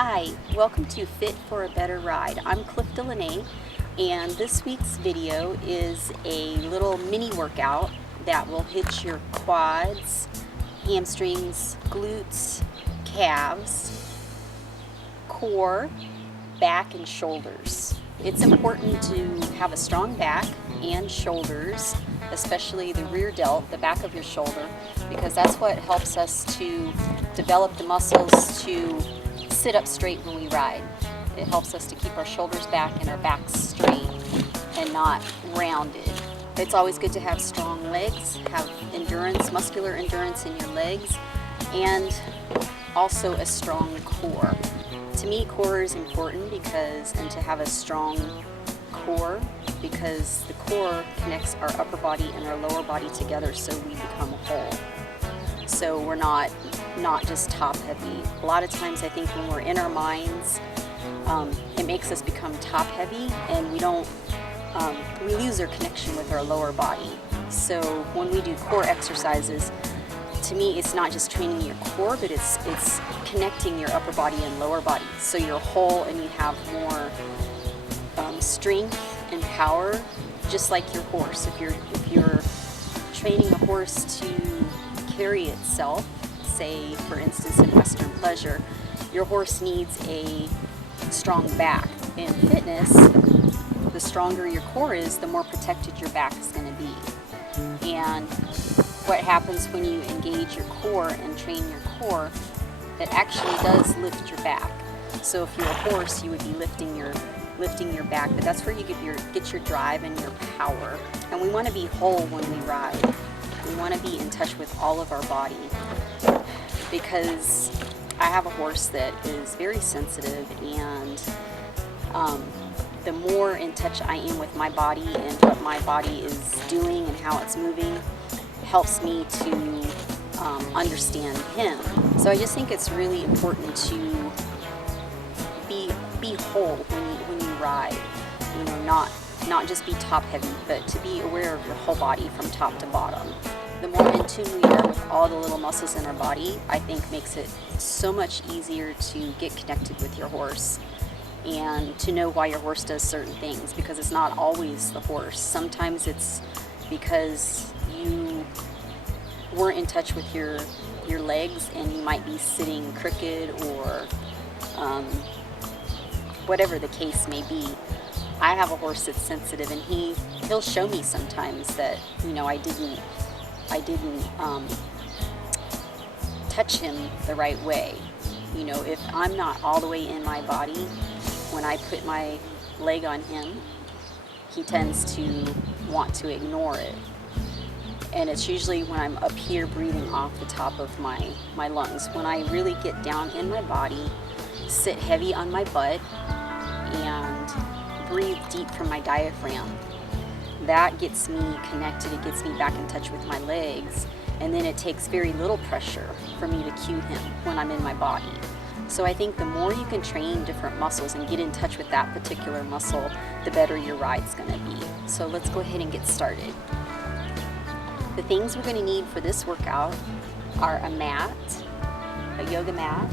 Hi, welcome to Fit for a Better Ride. I'm Cliff Delaney, and this week's video is a little mini workout that will hit your quads, hamstrings, glutes, calves, core, back, and shoulders. It's important to have a strong back and shoulders, especially the rear delt, the back of your shoulder, because that's what helps us to develop the muscles to sit up straight when we ride. It helps us to keep our shoulders back and our backs straight and not rounded. It's always good to have strong legs, have endurance, muscular endurance in your legs, and also a strong core. To me, core is important and to have a strong core, because the core connects our upper body and our lower body together so we become whole. So we're not just top heavy. A lot of times I think when we're in our minds, it makes us become top heavy, and we lose our connection with our lower body. So when we do core exercises, to me it's not just training your core, but it's connecting your upper body and lower body so you're whole and you have more strength and power, just like your horse. If you're training a horse to carry itself, say for instance in Western pleasure, your horse needs a strong back. In fitness, the stronger your core is, the more protected your back is going to be. And what happens when you engage your core and train your core, it actually does lift your back. So if you're a horse, you would be lifting your back, but that's where you get your drive and your power. And we want to be whole when we ride. We want to be in touch with all of our body, because I have a horse that is very sensitive, and the more in touch I am with my body and what my body is doing and how it's moving, helps me to understand him. So I just think it's really important to be whole when you ride. You know, not just be top heavy, but to be aware of your whole body from top to bottom. The more in tune we are with all the little muscles in our body, I think makes it so much easier to get connected with your horse and to know why your horse does certain things, because it's not always the horse. Sometimes it's because you weren't in touch with your legs and you might be sitting crooked or whatever the case may be. I have a horse that's sensitive, and he'll show me sometimes that, you know, I didn't touch him the right way. You know, if I'm not all the way in my body when I put my leg on him, he tends to want to ignore it. And it's usually when I'm up here breathing off the top of my lungs. When I really get down in my body, sit heavy on my butt, and breathe deep from my diaphragm, that gets me connected. It gets me back in touch with my legs, and then it takes very little pressure for me to cue him when I'm in my body. So I think the more you can train different muscles and get in touch with that particular muscle, the better your ride's going to be. So let's go ahead and get started. The things we're going to need for this workout are a mat, a yoga mat,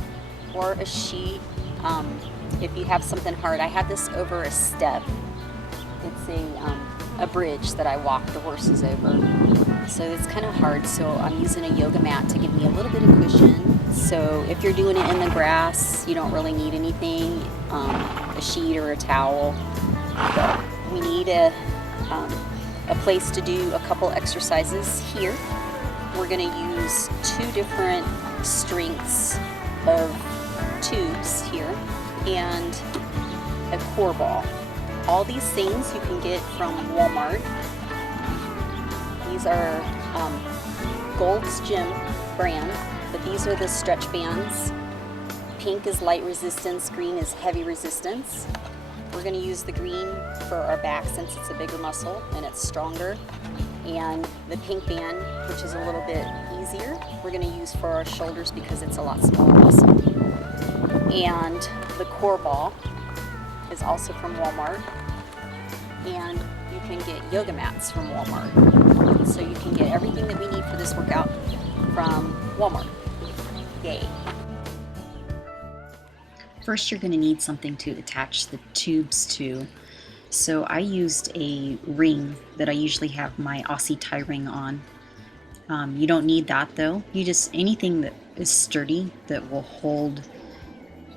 or a sheet. If you have something hard, I have this over a step. It's a bridge that I walk the horses over. So it's kind of hard, so I'm using a yoga mat to give me a little bit of cushion. So if you're doing it in the grass, you don't really need anything, a sheet or a towel. But we need a place to do a couple exercises here. We're going to use 2 different strengths of tubes here and a core ball. All these things you can get from Walmart. These are Gold's Gym brand, but these are the stretch bands. Pink is light resistance, green is heavy resistance. We're going to use the green for our back since it's a bigger muscle and it's stronger. And the pink band, which is a little bit easier, we're going to use for our shoulders because it's a lot smaller muscle. And the core ball is also from Walmart. And you can get yoga mats from Walmart. So you can get everything that we need for this workout from Walmart. Yay. First, you're going to need something to attach the tubes to. So I used a ring that I usually have my Aussie tie ring on. You don't need that though. You just, anything that is sturdy that will hold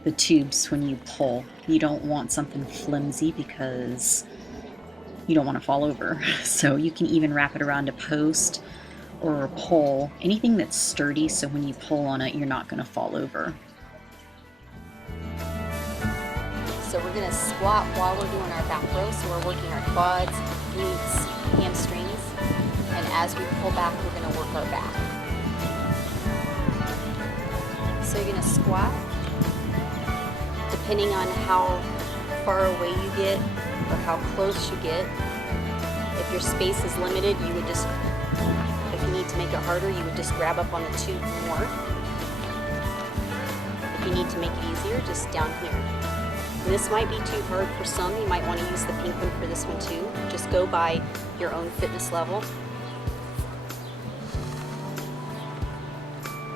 the tubes when you pull. You don't want something flimsy because you don't want to fall over. So you can even wrap it around a post or a pole, anything that's sturdy so when you pull on it, you're not going to fall over. So we're going to squat while we're doing our back row. So we're working our quads, glutes, hamstrings, and as we pull back, we're going to work our back. So you're going to squat. Depending on how far away you get or how close you get, if your space is limited, you would just, if you need to make it harder, you would just grab up on the tube more. If you need to make it easier, just down here. And this might be too hard for some. You might want to use the pink one for this one too. Just go by your own fitness level.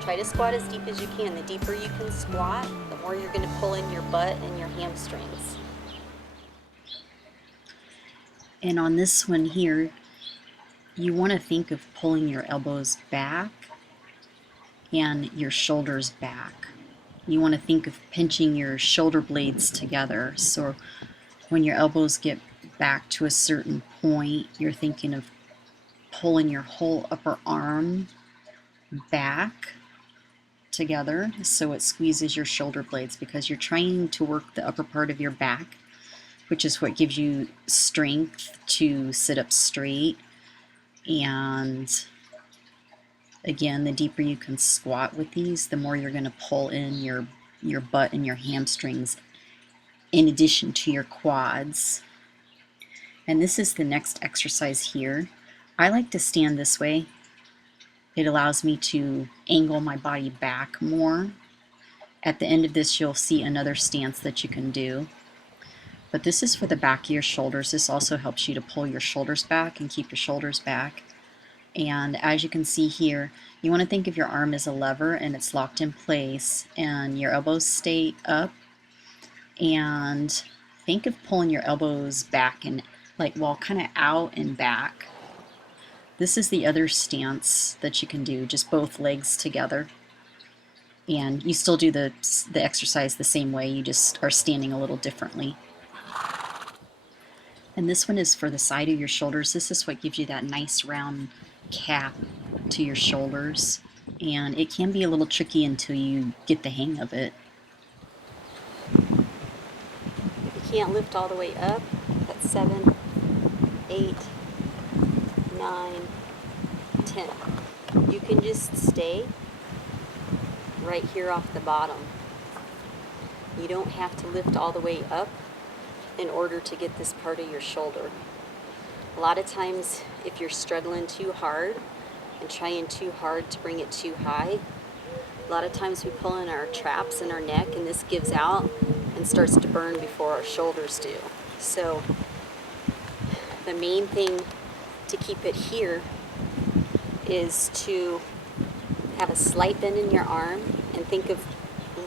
Try to squat as deep as you can. The deeper you can squat, the more you're going to pull in your butt and your hamstrings. And on this one here, you want to think of pulling your elbows back and your shoulders back. You want to think of pinching your shoulder blades together. So when your elbows get back to a certain point, you're thinking of pulling your whole upper arm back together so it squeezes your shoulder blades, because you're trying to work the upper part of your back, which is what gives you strength to sit up straight. And again, the deeper you can squat with these, the more you're going to pull in your butt and your hamstrings in addition to your quads. And this is the next exercise here. I like to stand this way. It allows me to angle my body back more. At the end of this, you'll see another stance that you can do. But this is for the back of your shoulders. This also helps you to pull your shoulders back and keep your shoulders back. And as you can see here, you want to think of your arm as a lever and it's locked in place and your elbows stay up. And think of pulling your elbows back and kind of out and back. This is the other stance that you can do, just both legs together. And you still do the exercise the same way, you just are standing a little differently. And this one is for the side of your shoulders. This is what gives you that nice round cap to your shoulders. And it can be a little tricky until you get the hang of it. If you can't lift all the way up, that's 7, 8, 9, 10. You can just stay right here off the bottom. You don't have to lift all the way up in order to get this part of your shoulder. A lot of times if you're struggling too hard and trying too hard to bring it too high, a lot of times we pull in our traps and our neck and this gives out and starts to burn before our shoulders do. So the main thing to keep it here is to have a slight bend in your arm and think of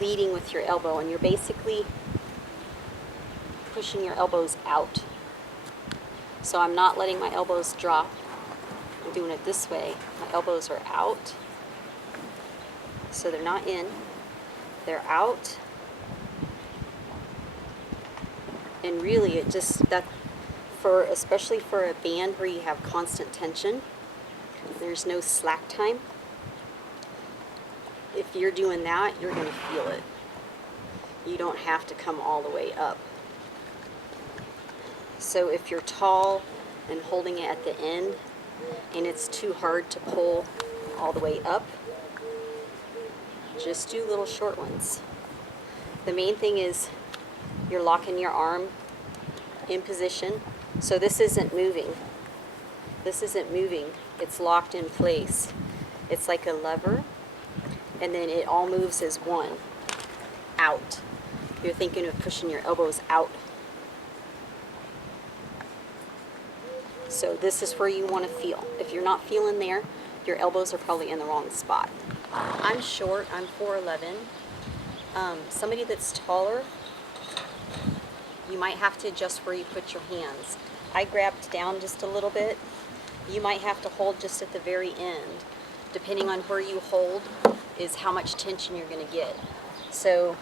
leading with your elbow, and you're basically pushing your elbows out. So I'm not letting my elbows drop. I'm doing it this way. My elbows are out. So they're not in, they're out. And really it just, especially for a band where you have constant tension, there's no slack time. If you're doing that, you're going to feel it. You don't have to come all the way up. So if you're tall and holding it at the end and it's too hard to pull all the way up, just do little short ones. The main thing is you're locking your arm in position. So this isn't moving. This isn't moving. It's locked in place. It's like a lever, and then it all moves as one. Out. You're thinking of pushing your elbows out. So this is where you want to feel. If you're not feeling there, your elbows are probably in the wrong spot. I'm short, I'm 4'11". Somebody that's taller You might have to adjust where you put your hands. I grabbed down just a little bit. You might have to hold just at the very end. Depending on where you hold is how much tension you're going to get. So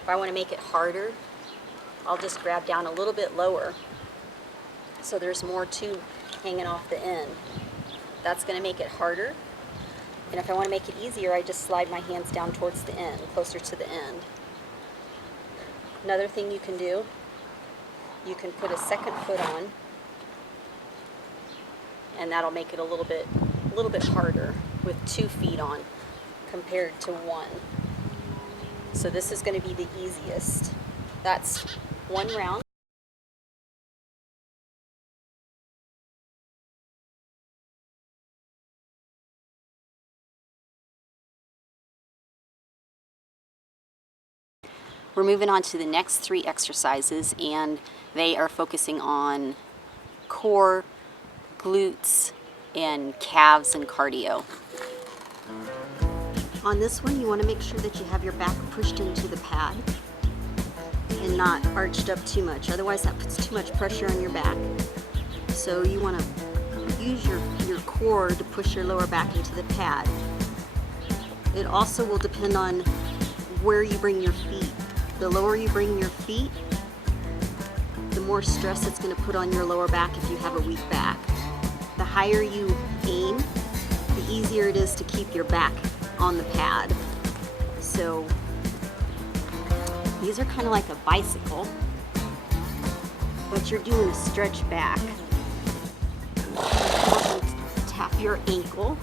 if I want to make it harder, I'll just grab down a little bit lower so there's more tube hanging off the end. That's going to make it harder. And if I want to make it easier, I just slide my hands down towards the end, closer to the end. Another thing you can do, you can put a second foot on, and that'll make it a little bit harder with 2 feet on compared to 1. So this is going to be the easiest. That's 1 round. We're moving on to the next 3 exercises, and they are focusing on core, glutes, and calves and cardio. On this one, you want to make sure that you have your back pushed into the pad and not arched up too much. Otherwise, that puts too much pressure on your back. So you want to use your core to push your lower back into the pad. It also will depend on where you bring your feet. The lower you bring your feet, the more stress it's going to put on your lower back if you have a weak back. The higher you aim, the easier it is to keep your back on the pad. So these are kind of like a bicycle, but you're doing a stretch back. Tap your ankle.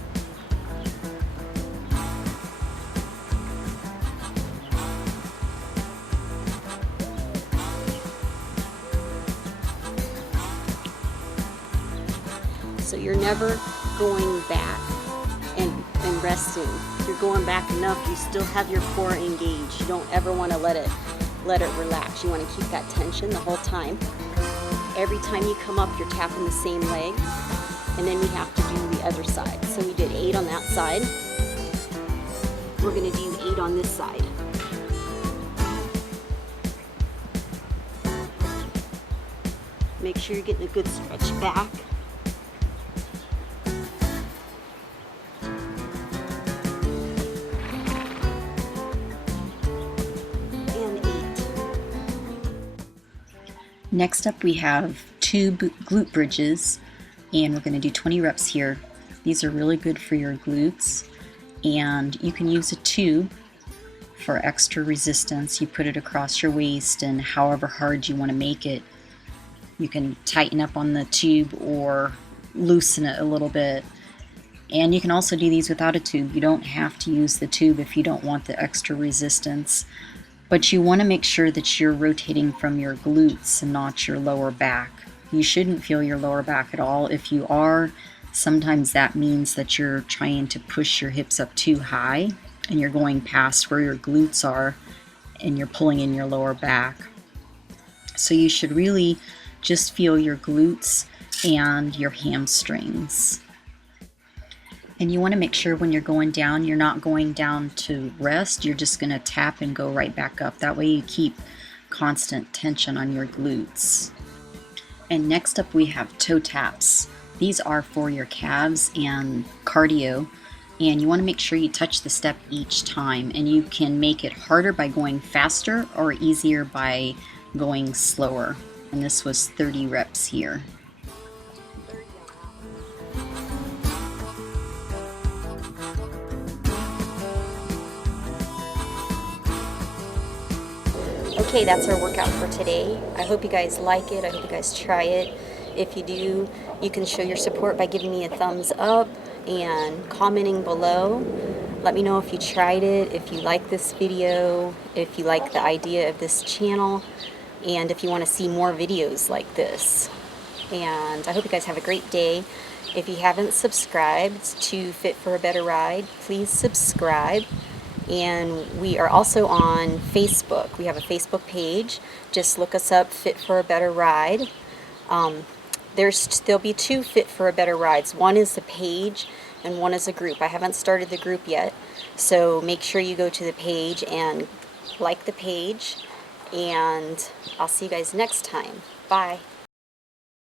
So you're never going back and resting. You're going back enough, you still have your core engaged. You don't ever want to let it relax. You want to keep that tension the whole time. Every time you come up, you're tapping the same leg, and then we have to do the other side. So we did 8 on that side. We're going to do 8 on this side. Make sure you're getting a good stretch back. Next up we have 2 glute bridges, and we're going to do 20 reps here. These are really good for your glutes, and you can use a tube for extra resistance. You put it across your waist, and however hard you want to make it, you can tighten up on the tube or loosen it a little bit. And you can also do these without a tube. You don't have to use the tube if you don't want the extra resistance. But you want to make sure that you're rotating from your glutes and not your lower back. You shouldn't feel your lower back at all. If you are, sometimes that means that you're trying to push your hips up too high and you're going past where your glutes are and you're pulling in your lower back. So you should really just feel your glutes and your hamstrings. And you want to make sure when you're going down, you're not going down to rest. You're just going to tap and go right back up. That way you keep constant tension on your glutes. And next up we have toe taps. These are for your calves and cardio. And you want to make sure you touch the step each time. And you can make it harder by going faster or easier by going slower. And this was 30 reps here. Okay, that's our workout for today. I hope you guys like it. I hope you guys try it. If you do, you can show your support by giving me a thumbs up and commenting below. Let me know if you tried it, if you like this video, if you like the idea of this channel, and if you want to see more videos like this. And I hope you guys have a great day. If you haven't subscribed to Fit for a Better Ride, please subscribe. And we are also on Facebook. We have a Facebook page. Just look us up, Fit for a Better Ride. There'll be 2 Fit for a Better Rides. One is the page and one is a group. I haven't started the group yet, so make sure you go to the page and like the page and I'll see you guys next time. Bye.